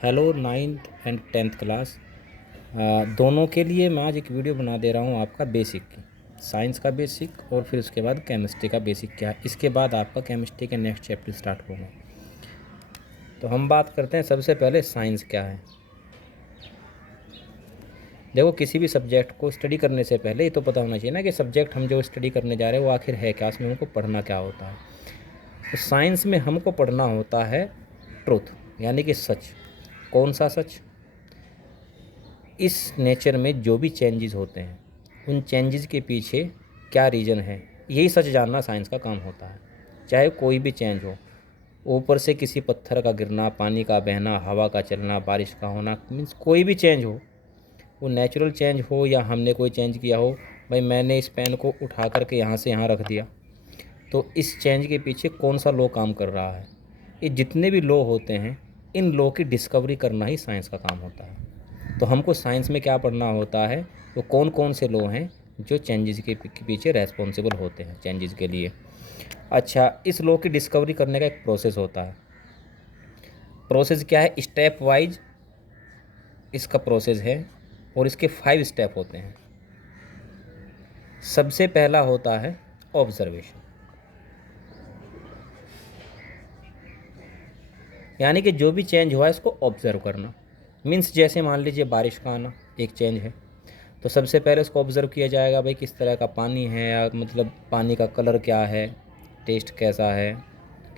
Hello ninth and tenth class दोनों के लिए मैं आज एक वीडियो बना दे रहा हूँ आपका बेसिक की साइंस का बेसिक और फिर उसके बाद केमिस्ट्री का बेसिक क्या है। इसके बाद आपका केमिस्ट्री के नेक्स्ट चैप्टर स्टार्ट होगा। तो हम बात करते हैं सबसे पहले साइंस क्या है। देखो, किसी भी सब्जेक्ट को स्टडी करने से पहले ये तो पता होना चाहिए ना कि सब्जेक्ट हम जो स्टडी करने जा रहे हैं वो आखिर है क्या, उसमें हमको पढ़ना क्या होता है। तो साइंस में हमको पढ़ना होता है ट्रुथ, यानी कि सच। कौन सा सच? इस नेचर में जो भी चेंजेस होते हैं उन चेंजेस के पीछे क्या रीज़न है, यही सच जानना साइंस का काम होता है। चाहे कोई भी चेंज हो, ऊपर से किसी पत्थर का गिरना, पानी का बहना, हवा का चलना, बारिश का होना, मीन्स कोई भी चेंज हो, वो नेचुरल चेंज हो या हमने कोई चेंज किया हो। भाई मैंने इस पेन को उठा करके यहाँ से यहाँ रख दिया, तो इस चेंज के पीछे कौन सा लॉ काम कर रहा है। ये जितने भी लॉ होते हैं, इन लॉ की डिस्कवरी करना ही साइंस का काम होता है। तो हमको साइंस में क्या पढ़ना होता है, तो कौन कौन से लॉ हैं जो चेंजेस के पीछे रेस्पॉन्सिबल होते हैं चेंजेस के लिए। अच्छा, इस लॉ की डिस्कवरी करने का एक प्रोसेस होता है। प्रोसेस क्या है? स्टेप वाइज इसका प्रोसेस है और इसके 5 स्टेप होते हैं। सबसे पहला होता है ऑब्जर्वेशन, यानी कि जो भी चेंज हुआ है इसको ऑब्ज़र्व करना। मीन्स जैसे मान लीजिए बारिश का आना एक चेंज है, तो सबसे पहले उसको ऑब्ज़र्व किया जाएगा, भाई किस तरह का पानी है, या मतलब पानी का कलर क्या है, टेस्ट कैसा है,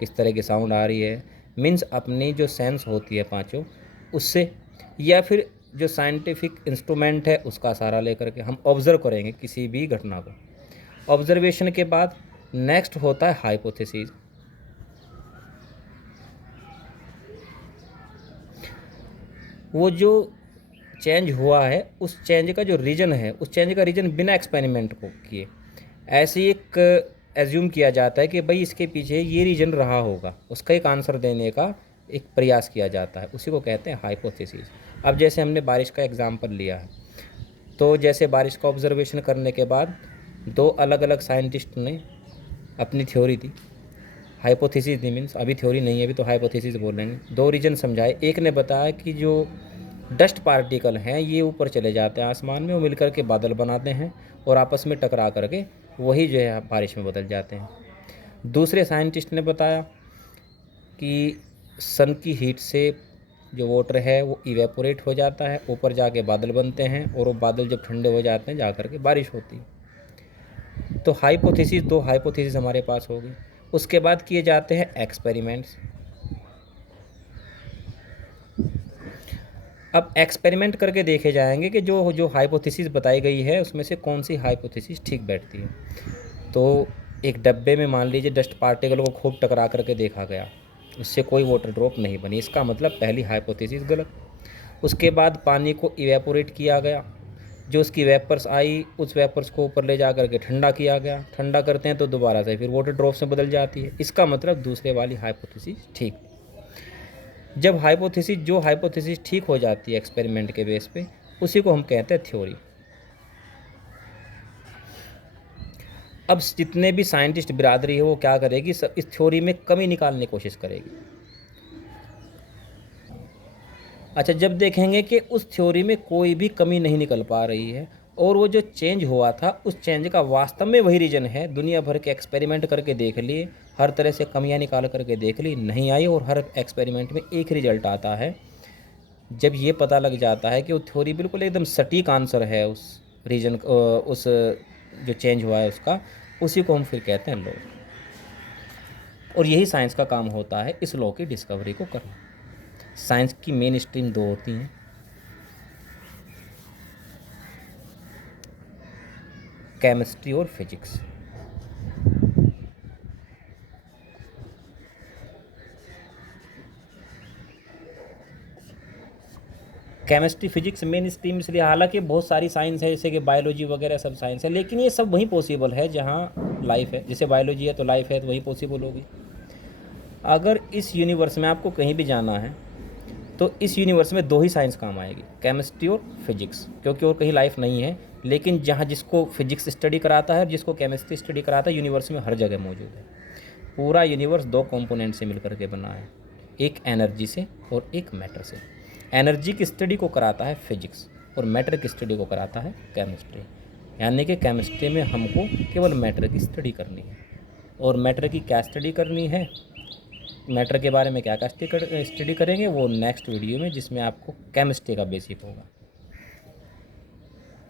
किस तरह की साउंड आ रही है। मीन्स अपनी जो सेंस होती है पांचों, उससे या फिर जो साइंटिफिक इंस्ट्रूमेंट है उसका सहारा लेकर के हम ऑब्ज़र्व करेंगे किसी भी घटना को। ऑब्ज़र्वेशन के बाद नेक्स्ट होता है हाइपोथेसिस। वो जो चेंज हुआ है उस चेंज का जो रीजन है, उस चेंज का रीजन बिना एक्सपेरिमेंट को किए ऐसे ही एक एज्यूम किया जाता है कि भाई इसके पीछे ये रीजन रहा होगा, उसका एक आंसर देने का एक प्रयास किया जाता है, उसी को कहते हैं हाइपोथेसिस। अब जैसे हमने बारिश का एग्जांपल लिया है, तो जैसे बारिश का ऑब्जर्वेशन करने के बाद दो अलग अलग साइंटिस्ट ने अपनी थ्योरी दी, हाइपोथेसिस दी, मीन्स अभी थ्योरी नहीं है, अभी तो हाइपोथेसिस बोलेंगे। दो रीजन समझाए। एक ने बताया कि जो डस्ट पार्टिकल हैं ये ऊपर चले जाते हैं आसमान में, वो मिलकर के बादल बनाते हैं और आपस में टकरा करके वही जो है बारिश में बदल जाते हैं। दूसरे साइंटिस्ट ने बताया कि सन की हीट से जो वाटर है वो इवेपोरेट हो जाता है, ऊपर जाके बादल बनते हैं, और वो बादल जब ठंडे हो जाते हैं जा कर के बारिश होती है। तो हाइपोथेसिस, दो हाइपोथेसिस हमारे पास हो गई। उसके बाद किए जाते हैं एक्सपेरिमेंट्स। अब एक्सपेरिमेंट करके देखे जाएंगे कि जो जो हाइपोथेसिस बताई गई है उसमें से कौन सी हाइपोथेसिस ठीक बैठती है। तो एक डब्बे में मान लीजिए डस्ट पार्टिकल को खूब टकरा करके देखा गया, उससे कोई वाटर ड्रॉप नहीं बनी, इसका मतलब पहली हाइपोथेसिस गलत। उसके बाद पानी को इवेपोरेट किया गया, जो उसकी वेपर्स आई उस वेपर्स को ऊपर ले जा करके ठंडा किया गया, ठंडा करते हैं तो दोबारा से फिर वाटर ड्रॉप्स में बदल जाती है, इसका मतलब दूसरे वाली हाइपोथेसिस ठीक। जब जो हाइपोथेसिस ठीक हो जाती है एक्सपेरिमेंट के बेस पे, उसी को हम कहते हैं थ्योरी। अब जितने भी साइंटिस्ट बिरादरी है वो क्या करेगी, इस थ्योरी में कमी निकालने की कोशिश करेगी। अच्छा, जब देखेंगे कि उस थ्योरी में कोई भी कमी नहीं निकल पा रही है और वो जो चेंज हुआ था उस चेंज का वास्तव में वही रीजन है, दुनिया भर के एक्सपेरिमेंट करके देख लिए, हर तरह से कमियां निकाल करके देख ली, नहीं आई, और हर एक्सपेरिमेंट में एक रिजल्ट आता है। जब ये पता लग जाता है कि वो थ्योरी बिल्कुल एकदम सटीक आंसर है उस रीजन, उस जो चेंज हुआ है उसका, उसी को हम फिर कहते हैं लॉ। और यही साइंस का काम होता है, इस लॉ की डिस्कवरी को करना। साइंस की मेन स्ट्रीम दो होती हैं, केमिस्ट्री और physics. Chemistry physics main stream इसलिए, हालांकि बहुत सारी साइंस है जैसे कि बायोलॉजी वगैरह सब साइंस है, लेकिन ये सब वहीं पॉसिबल है जहाँ लाइफ है। जैसे बायोलॉजी है तो लाइफ है, तो वहीं पॉसिबल होगी। अगर इस यूनिवर्स में आपको कहीं भी जाना है तो इस यूनिवर्स में दो ही साइंस काम आएगी, केमिस्ट्री और फिजिक्स, क्योंकि और कहीं लाइफ नहीं है। लेकिन जहाँ जिसको फिजिक्स स्टडी कराता है और जिसको केमिस्ट्री स्टडी कराता है, यूनिवर्स में हर जगह मौजूद है। पूरा यूनिवर्स दो कंपोनेंट से मिलकर के बना है, एक एनर्जी से और एक मैटर से। एनर्जी की स्टडी को कराता है फिजिक्स और मैटर की स्टडी को कराता है केमिस्ट्री। यानी कि केमिस्ट्री में हमको केवल मैटर की स्टडी करनी है। और मैटर की क्या स्टडी करनी है, मैटर के बारे में क्या क्या स्टडी करेंगे वो नेक्स्ट वीडियो में, जिसमें आपको केमिस्ट्री का बेसिक होगा।